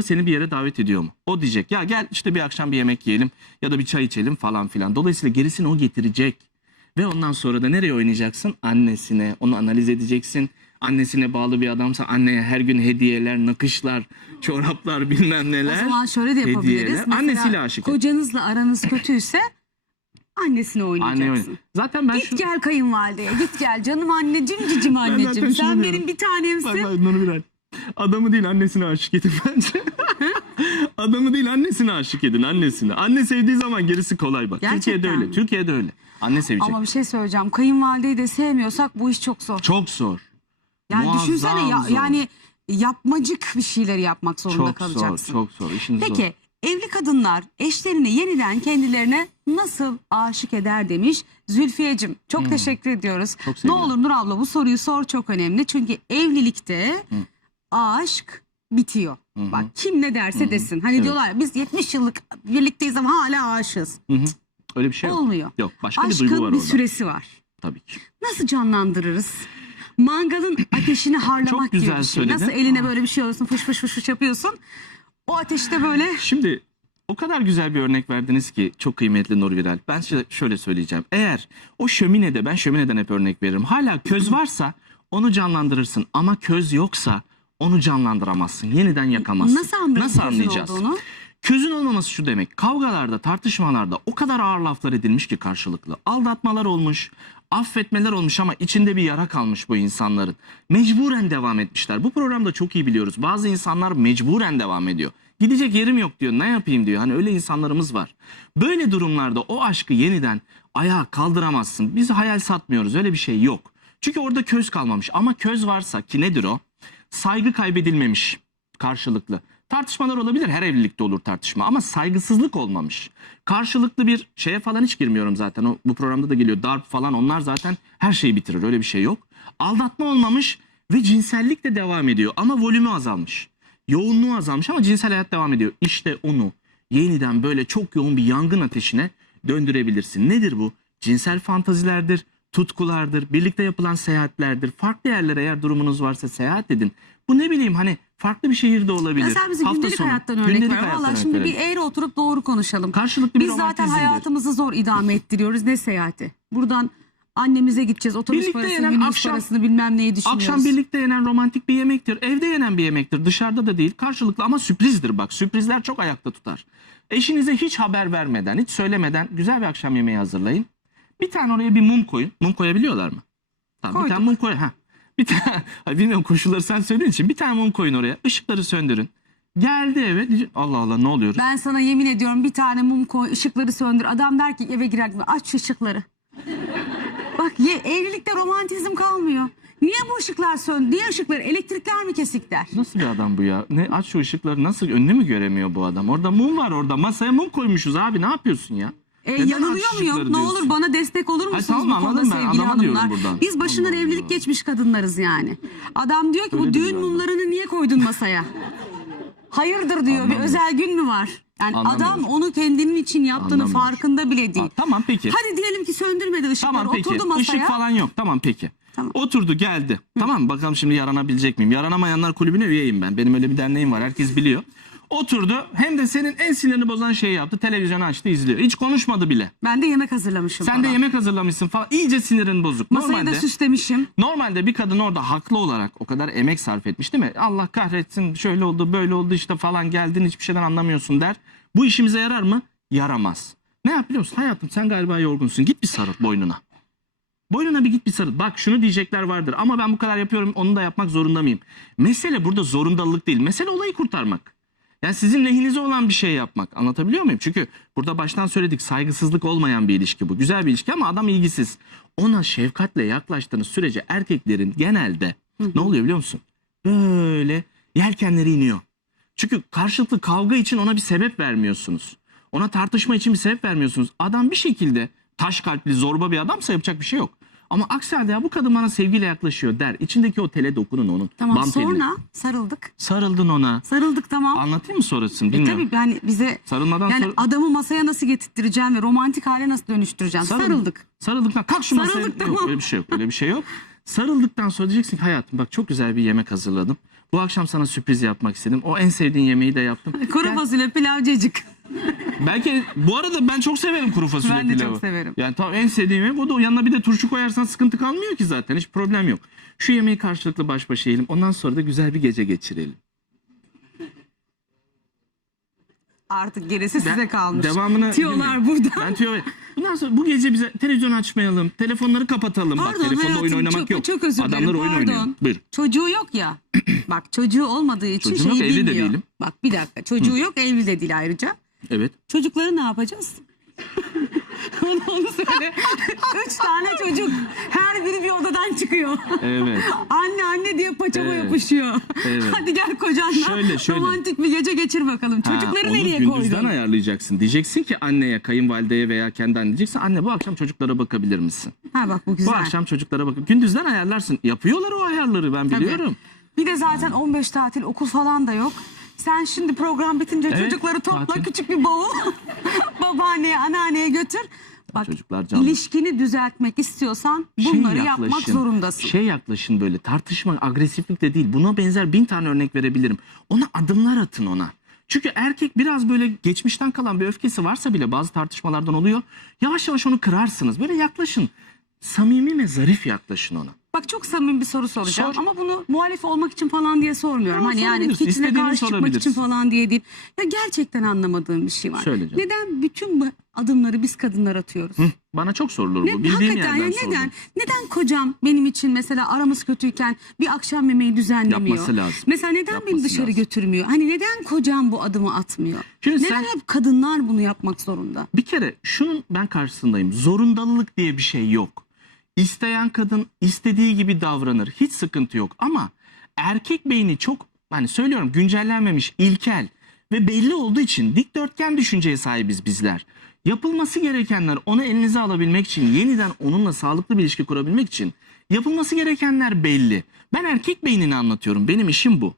seni bir yere davet ediyor mu? O diyecek ya gel işte bir akşam bir yemek yiyelim ya da bir çay içelim falan filan. Dolayısıyla gerisini o getirecek. Ve ondan sonra da nereye oynayacaksın? Annesine. Onu analiz edeceksin. Annesine bağlı bir adamsa anneye her gün hediyeler, nakışlar, çoraplar bilmem neler. O zaman şöyle de yapabiliriz. hediyeler. Mesela Annesiyle aşık. Kocanızla aranız kötüyse annesine Anne oynayacaksın. oyna- Zaten ben Git şu... gel kayınvalideye git gel canım anneciğim cicim anneciğim sen benim bir tanemsin. Bak bak Adamı değil annesine aşık edin bence. Adamı değil annesine aşık edin annesine. Anne sevdiği zaman gerisi kolay bak. Gerçekten Türkiye'de öyle. mi? Türkiye'de öyle. Anne sevecek. Ama bir şey söyleyeceğim kayınvalideyi de sevmiyorsak bu iş çok zor. Çok zor. Yani muazzam düşünsene ya, zor. yani yapmacık bir şeyler yapmak zorunda Çok zor, kalacaksın. çok zor. İşin zor. Peki evli kadınlar eşlerini yeniden kendilerine nasıl aşık eder demiş Zülfiyeciğim. Çok teşekkür ediyoruz. Hmm. Çok ne seviyorum. olur Nur abla bu soruyu sor çok önemli. Çünkü evlilikte aşk bitiyor. Hı hı. Bak kim ne derse desin. Hani Evet. diyorlar biz 70 yıllık birlikteyiz ama hala aşığız. Hı hı. Öyle bir şey yok. Olmuyor. Yok başka bir duygu var Aşkın bir orada. süresi var. Tabii ki. Nasıl canlandırırız? Mangalın ateşini harlamak Çok gibi güzel bir şey. söyledin. Nasıl eline böyle bir şey alıyorsun fış fış fış fış yapıyorsun. O ateşte böyle Şimdi o kadar güzel bir örnek verdiniz ki çok kıymetli Nur Viral. Ben size şöyle söyleyeceğim. Eğer o şöminede ben şömineden hep örnek veririm. Hala köz varsa onu canlandırırsın ama köz yoksa onu canlandıramazsın. Yeniden yakamazsın. nasıl Nasıl anlayacağız? olduğunu? Közün olmaması şu demek. Kavgalarda, tartışmalarda o kadar ağır laflar edilmiş ki karşılıklı. Aldatmalar olmuş, affetmeler olmuş ama içinde bir yara kalmış bu insanların. Mecburen devam etmişler. Bu programda çok iyi biliyoruz. Bazı insanlar mecburen devam ediyor. Gidecek yerim yok diyor. Ne yapayım diyor. Hani öyle insanlarımız var. Böyle durumlarda o aşkı yeniden ayağa kaldıramazsın. Biz hayal satmıyoruz. Öyle bir şey yok. Çünkü orada köz kalmamış. Ama köz varsa ki nedir o? Saygı kaybedilmemiş karşılıklı. Tartışmalar olabilir. Her evlilikte olur tartışma ama saygısızlık olmamış. Karşılıklı bir şeye falan hiç girmiyorum zaten. O bu programda da geliyor. Darp falan onlar zaten her şeyi bitirir. Öyle bir şey yok. Aldatma olmamış ve cinsellik de devam ediyor ama volümü azalmış. Yoğunluğu azalmış ama cinsel hayat devam ediyor. İşte onu yeniden böyle çok yoğun bir yangın ateşine döndürebilirsin. Nedir bu? Cinsel fantazilerdir, tutkulardır, birlikte yapılan seyahatlerdir. Farklı yerlere eğer durumunuz varsa seyahat edin. Bu ne bileyim hani farklı bir şehirde olabilir. Ya sen bize Hafta gündelik sonu. hayattan örnek Gündelik ver. Valla şimdi bir verelim. eğri oturup doğru konuşalım. Karşılıklı bir Biz zaten hayatımızı zor idame ettiriyoruz. Ne seyahati? Buradan annemize gideceğiz. Otobüs Birlikte parasını, yenen minibüs akşam- parasını bilmem neyi düşünüyoruz. Akşam birlikte yenen romantik bir yemektir. Evde yenen bir yemektir. Dışarıda da değil. Karşılıklı ama sürprizdir bak. Sürprizler çok ayakta tutar. Eşinize hiç haber vermeden, hiç söylemeden güzel bir akşam yemeği hazırlayın. Bir tane oraya bir mum koyun. Mum koyabiliyorlar mı? Tamam, bir tane mum koy. Ha. Bir tane, bilmiyorum koşulları sen söylediğin için bir tane mum koyun oraya. Işıkları söndürün. Geldi eve. Allah Allah ne oluyor? Ben sana yemin ediyorum bir tane mum koy, ışıkları söndür. Adam der ki eve girerken aç şu ışıkları. Bak ye, evlilikte romantizm kalmıyor. Niye bu ışıklar söndü? Niye ışıkları? Elektrikler mi kesik der? Nasıl bir adam bu ya? Ne aç şu ışıkları nasıl önünü mü göremiyor bu adam? Orada mum var orada. Masaya mum koymuşuz abi. Ne yapıyorsun ya? E, Neden yanılıyor ışıkları muyum? Ne diyorsun? olur bana destek olur musunuz tamam, bu konuda anladım ben. sevgili Adama diyorum hanımlar? buradan. Biz başından Allah evlilik Allah. geçmiş kadınlarız yani. Adam diyor ki bu Öyledir düğün galiba. mumlarını niye koydun masaya? Hayırdır diyor bir Anlamıyorum. özel gün mü var? Yani Anlamıyorum. adam onu kendinin için yaptığını Anlamıyorum. farkında bile değil. Ha, tamam peki. Hadi diyelim ki söndürmedi ışıkları Tamam peki. oturdu masaya. Işık falan yok. Tamam peki. Tamam. Oturdu geldi. Tamam bakalım şimdi yaranabilecek miyim? Yaranamayanlar kulübüne üyeyim ben. Benim öyle bir derneğim var. Herkes biliyor. Oturdu hem de senin en sinirini bozan şeyi yaptı. Televizyonu açtı izliyor. Hiç konuşmadı bile. Ben de yemek hazırlamışım Sen falan. de yemek hazırlamışsın falan. İyice sinirin bozuk. Masayı Normalde da süslemişim. Normalde bir kadın orada haklı olarak o kadar emek sarf etmiş değil mi? Allah kahretsin şöyle oldu böyle oldu işte falan geldin hiçbir şeyden anlamıyorsun der. Bu işimize yarar mı? Yaramaz. Ne yap biliyor musun? Hayatım sen galiba yorgunsun. Git bir sarıl boynuna. Boynuna bir git bir sarıl. Bak şunu diyecekler vardır ama ben bu kadar yapıyorum onu da yapmak zorunda mıyım? Mesele burada zorundalık değil. Mesele olayı kurtarmak. Yani sizin lehinize olan bir şey yapmak. Anlatabiliyor muyum? Çünkü burada baştan söyledik saygısızlık olmayan bir ilişki bu. Güzel bir ilişki ama adam ilgisiz. Ona şefkatle yaklaştığınız sürece erkeklerin genelde ne oluyor biliyor musun? Böyle yelkenleri iniyor. Çünkü karşılıklı kavga için ona bir sebep vermiyorsunuz. Ona tartışma için bir sebep vermiyorsunuz. Adam bir şekilde taş kalpli zorba bir adamsa yapacak bir şey yok. Ama aksi halde ya bu kadın bana sevgiyle yaklaşıyor der. İçindeki o tele dokunun onun. Tamam bam teline. sonra sarıldık. Sarıldın ona. Sarıldık tamam. Anlatayım mı sonrasını E bilmiyorum. tabii yani bize Sarılmadan yani sonra... adamı masaya nasıl getirttireceğim ve romantik hale nasıl dönüştüreceğim? Sarıl- Sarıldık. Sarıldıktan kalk şu masaya. Sarıldık, Yok tamam. öyle bir şey yok. Öyle bir şey yok. Sarıldıktan sonra diyeceksin ki hayatım bak çok güzel bir yemek hazırladım. Bu akşam sana sürpriz yapmak istedim. O en sevdiğin yemeği de yaptım. Kuru fasulye pilav cacık. Belki bu arada ben çok severim kuru fasulye Ben de çok pilavı. severim. Yani tamam en sevdiğim yemek o da yanına bir de turşu koyarsan sıkıntı kalmıyor ki zaten. Hiç problem yok. Şu yemeği karşılıklı baş başa yiyelim. Ondan sonra da güzel bir gece geçirelim. Artık gerisi size kalmış. Devamını Tiyolar burada. Ben tüyo Bundan sonra bu gece bize televizyon açmayalım. Telefonları kapatalım. Bak Pardon telefonda oyun hayatım, oynamak çok, yok. Çok özür dilerim. Adamlar oyun Pardon. oynuyor. Buyur. Çocuğu yok ya. Bak çocuğu olmadığı için Çocuğum yok, şeyi evli de bilmiyor. değilim. Bak bir dakika çocuğu yok evli de değil ayrıca. Evet. Çocukları ne yapacağız? onu, onu söyle. Üç tane çocuk. Her biri bir odadan çıkıyor. Evet. anne anne diye paçama Evet. yapışıyor. Evet. Hadi gel kocanla Şöyle, şöyle. romantik bir gece geçir bakalım. Çocukları Ha, onu nereye gündüzden koydun? ayarlayacaksın. Diyeceksin ki anneye, kayınvalideye veya kendi annene diyeceksin. Anne bu akşam çocuklara bakabilir misin? Ha bak bu Bu güzel. akşam çocuklara bakıp gündüzden ayarlarsın. Yapıyorlar o ayarları ben Tabii. biliyorum. Bir de zaten 15 tatil okul falan da yok. Sen şimdi program bitince Evet, çocukları topla tatil. küçük bir bavul. Babaanneye, anneanneye götür. Bak Çocuklar canlı. ilişkini düzeltmek istiyorsan bunları Şey yapmak yaklaşın, zorundasın. Şey yaklaşın böyle tartışma agresiflik de değil. Buna benzer bin tane örnek verebilirim. Ona adımlar atın ona. Çünkü erkek biraz böyle geçmişten kalan bir öfkesi varsa bile bazı tartışmalardan oluyor. Yavaş yavaş onu kırarsınız. Böyle yaklaşın. Samimi ve zarif yaklaşın ona. Bak çok samimi bir soru soracağım Sor. ama bunu muhalif olmak için falan diye sormuyorum. Ya, hani yani sorabilirsin, istediğini karşı çıkmak için falan diye değil. Ya gerçekten anlamadığım bir şey var. Söyle canım. Neden bütün bu adımları biz kadınlar atıyoruz? Hı, bana çok sorulur Ne, bu. Bildiğim hakikaten yerden ya neden? Neden kocam benim için mesela aramız kötüyken bir akşam yemeği düzenlemiyor? Yapması lazım. Mesela neden beni Yapması dışarı lazım. götürmüyor? Hani neden kocam bu adımı atmıyor? Şimdi neden sen- hep kadınlar bunu yapmak zorunda? Bir kere şunun ben karşısındayım. Zorundalılık diye bir şey yok. İsteyen kadın istediği gibi davranır. Hiç sıkıntı yok ama erkek beyni çok hani söylüyorum güncellenmemiş, ilkel ve belli olduğu için dikdörtgen düşünceye sahibiz bizler. Yapılması gerekenler onu elinize alabilmek için, yeniden onunla sağlıklı bir ilişki kurabilmek için yapılması gerekenler belli. Ben erkek beynini anlatıyorum. Benim işim bu.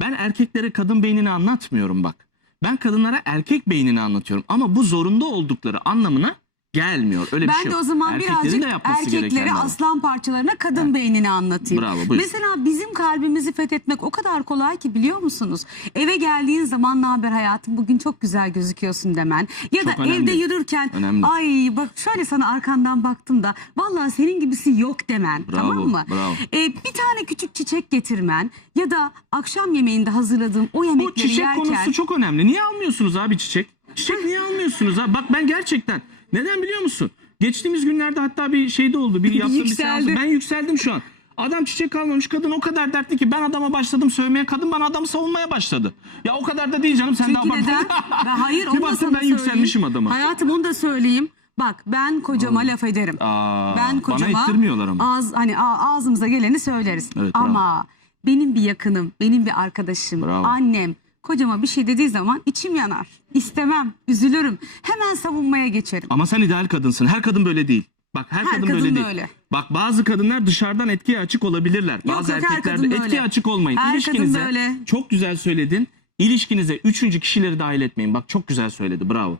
Ben erkeklere kadın beynini anlatmıyorum bak. Ben kadınlara erkek beynini anlatıyorum ama bu zorunda oldukları anlamına gelmiyor. Öyle bir Ben şey de yok. o zaman birazcık de var. aslan parçalarına kadın beynini anlatayım. Bravo, buyur. Mesela bizim kalbimizi fethetmek o kadar kolay ki biliyor musunuz? Eve geldiğin zaman ne haber hayatım bugün çok güzel gözüküyorsun demen. Ya Çok da önemli. evde yürürken Önemli. ay bak şöyle sana arkandan baktım da vallahi senin gibisi yok demen Bravo, tamam mı? bravo. Ee, bir tane küçük çiçek getirmen ya da akşam yemeğinde hazırladığım o Bu yemekleri çiçek yerken. konusu çok önemli. Niye almıyorsunuz abi çiçek? Çiçek niye almıyorsunuz abi? Bak ben gerçekten neden biliyor musun? Geçtiğimiz günlerde hatta bir şeyde oldu. Bir yaptığım bir seansta. Ben yükseldim şu an. Adam çiçek almamış kadın o kadar dertli ki ben adama başladım sövmeye kadın bana adamı savunmaya başladı. Ya o kadar da değil canım sen Çünkü daha neden? Ben hayır onu da sana ben söyleyeyim. yükselmişim adama. Hayatım onu da söyleyeyim. Bak ben kocama laf ederim. Aa, ben kocama bana ittirmiyorlar ama. ağız hani ağzımıza geleni söyleriz. Evet, bravo. ama benim bir yakınım, benim bir arkadaşım, Bravo. annem kocama bir şey dediği zaman içim yanar. İstemem, üzülürüm. Hemen savunmaya geçerim. Ama sen ideal kadınsın. Her kadın böyle değil. Bak her, Her kadın, kadın böyle değil. böyle. Bak bazı kadınlar dışarıdan etkiye açık olabilirler. Yok, bazı yok, erkekler kadın de etkiye açık olmayın. Her kadın İlişkinize böyle. çok güzel söyledin. İlişkinize üçüncü kişileri dahil etmeyin. Bak çok güzel söyledi. Bravo.